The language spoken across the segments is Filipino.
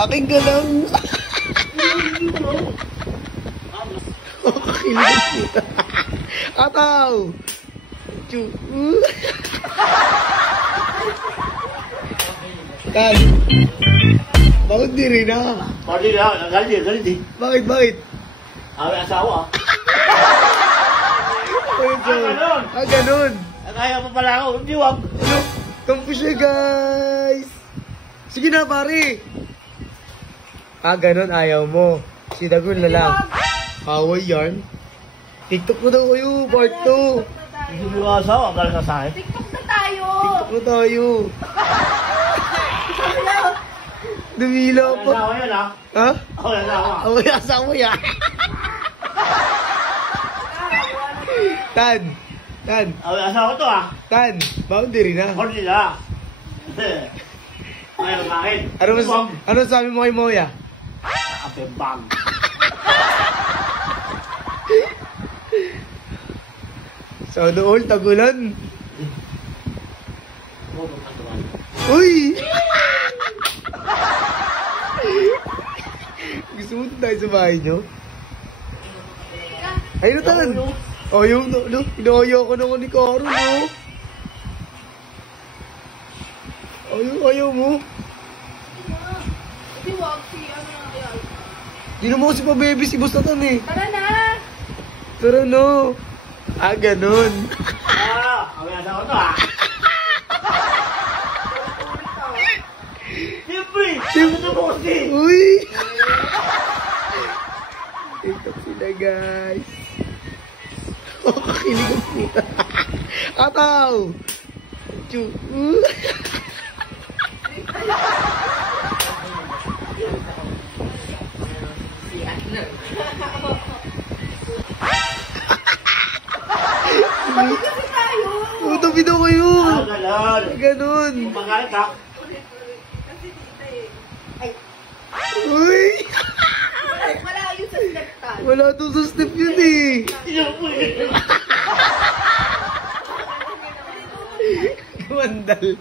Aking ka lang. Ataw! Tan! Bakit di rin na? Pwede na, galit eh. Bakit? Awi asawa. Ganun! Ganun! Kaya pa pala ako, hindi wag. Ano? Kampo siya, guys! Sige na, pare! Ganun, ayaw mo. Si Dagul na lang. Away yan. TikTok na daw kayo, part 2. Hindi mo yung asawa, galit ka sa akin. TikTok na tayo! TikTok na tayo. Dumila pa. Asawa yan ha? Ha? Ako yung asawa. Away asawa yan. Tan! Ako yung asawa to ha? Tan! Boundary na. Hindi na. Ayaw sa akin. Ano sabi mo kay Moya? Nakapembang. So doon, tagulan. Uy! Gusto mo tayo sa bahay nyo? Ayun na tan! Ayaw ko naman ni Karo, no? Ayaw mo? Hindi wag si ano na kaya. Di naman kasi pa-baby si Boss Natan eh. Tara na! Tara no. Ganun. Ako yung asawa to ha? Siyempre! Siyempre mo kasi! Uy! Ito sila guys. Kakilig ang puta. Ataw! Bakit kasi tayo? Tabi daw kayo. Ganon! Ganun. Magalit ha? Kasi tita eh. Ay, Uy! wala yun sa step-tan. Wala to sa step yun eh. Mandal.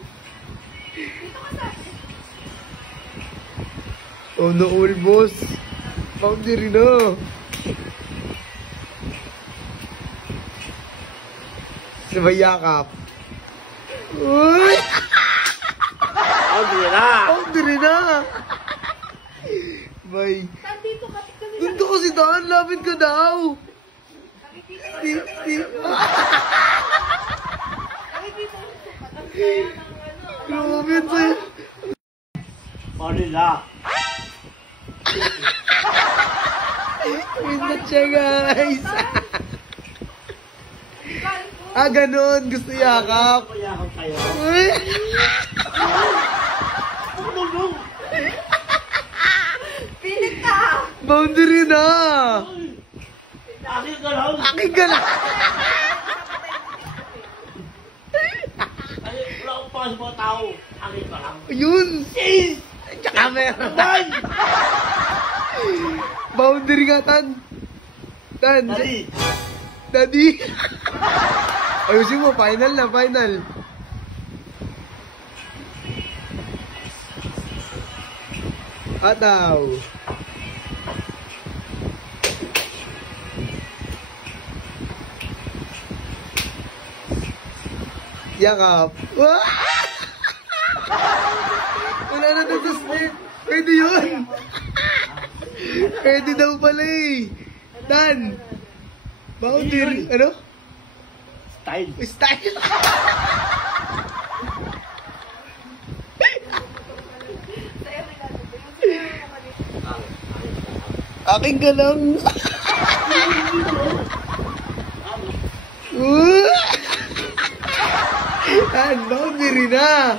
Oh no, all boss. Boundary na. Sabay yakap. Uy! Hindi na! Boundary na. Bay. Nandito kasi Doon ka kasi daan, lapit ka daw. nakikita Grabe yan sa'yo. Pwede na! Minat siya guys. Ganun. Gusto yakap. Payakap kayo. Uy! Pilit ka! Boundary na. Akin ka lang! Aking ka lang. Wala akong pa sa mga tao. Akin ka lang. Yun. Tsaka meron. Boundary nga, Tan. Tan. Daddy. Ayusin mo, final na, final. Ataw. Yakap. Wala na dito split. Pwede yun. Pwede daw pala eh. Dan. Boundary. Ano? Style. Style. Aking ka lang. Boundary na.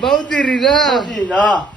Boundary na. Hindi na!